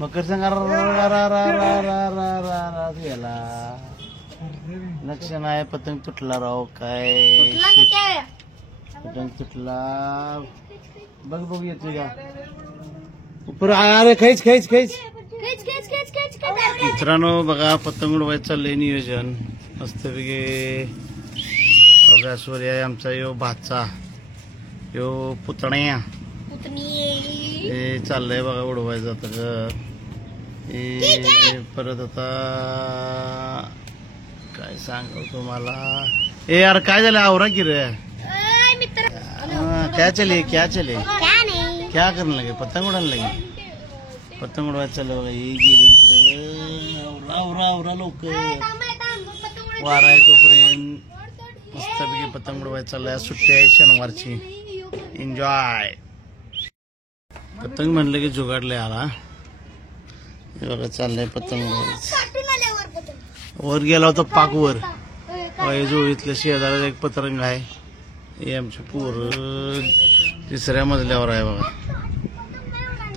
मकर संक्रांत गेला. लक्ष नाही, पतंग तुटला राव. काय पतंग तुटला. बघ बघ येतोय का उपर. अरे खैच खैच खैच. मित्रांनो बघा, पतंग उडवायचं चाललंय नियोजन मस्तपैकी. बघा सूर्य आहे आमचा, यो भाचा, यो पुतण्या. हे चाललंय बघा उडवायचं आता. परत आता काय सांगू तुम्हाला. ए यार काय झालं, आवरा की रे. क्या चले क्या करने लगे, पतंग उडायला लगे. पतंग उडवायचं चाललं बघा. ही गेली तिकडे. आवरा लवकर, वारा आहे तोपर्यंत मस्तपैकी पतंग उडवायचं चाललंय. सुट्टी आहे शनिवारची, एन्जॉय. पतंग म्हणलं की जुगाडले आला. बघा चाललंय पतंग. वर गेला होता पाक वर. जोडीतल्या शेजाऱ्याला एक पतंग आहे. हे आमची पोर 3ऱ्या मजल्यावर आहे बघा.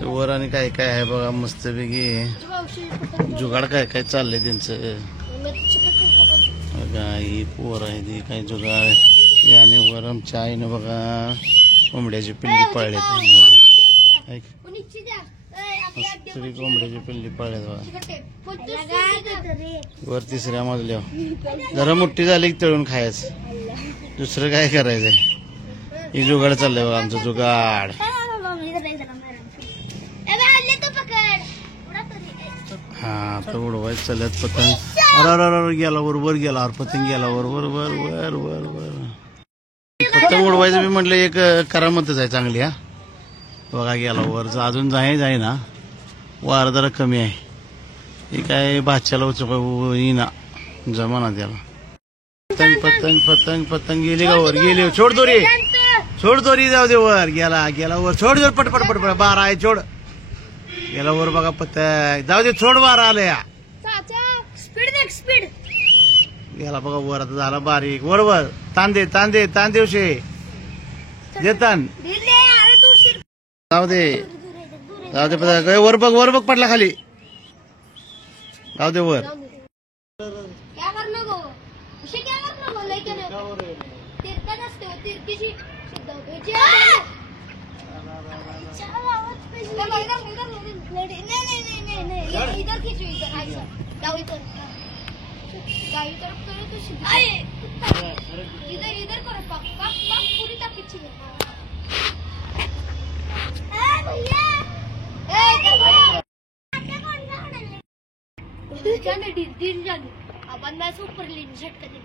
तर वर आणि काय काय आहे बघा मस्तपैकी. जुगाड काय काय चाललंय त्यांचं बघा. ही पोर आहे ती काय जुगाड. आणि वर आमच्या आईनं बघा कोंबड्याची पिल्ली पाळली. कोंबड्याची पिल्ली पाळली बघा वर 3ऱ्या मजल्यावर. जरा मोठी झाली की तळून खायचं, दुसरं काय करायचंय. ही जुगाड चाललंय बघा आमचं जुगाड. हा आता उडवायचं चालत पतंग. अरे गेला वर गेला. पतंग गेला वर वर वर वर वर वर. पतंग उडवायचं मी म्हटलं एक करामतच आहे चांगली. हा बघा गेला वर. अजून जाई ना, वार जरा कमी आहे. हे काय भाच्याला येईना जमाना त्याला. पतंग पतंग पतंग पतंग गेली का वर. गेली. छोड दोरी जाऊ दे वर. गेला वर. छोड जोर पटपट पटपट. 12 आहे छोड. गेला वर बघा पतंग. जाऊ दे छोड. 12 आलं या. गेला बघा वर. आता झाला बारीक. वर वर ताण दे उशे दे ताण. जाऊ दे पतंग. वर बघ पडला खाली. जाऊ दे वर. अपन मैं सुपर लीन झटका दे.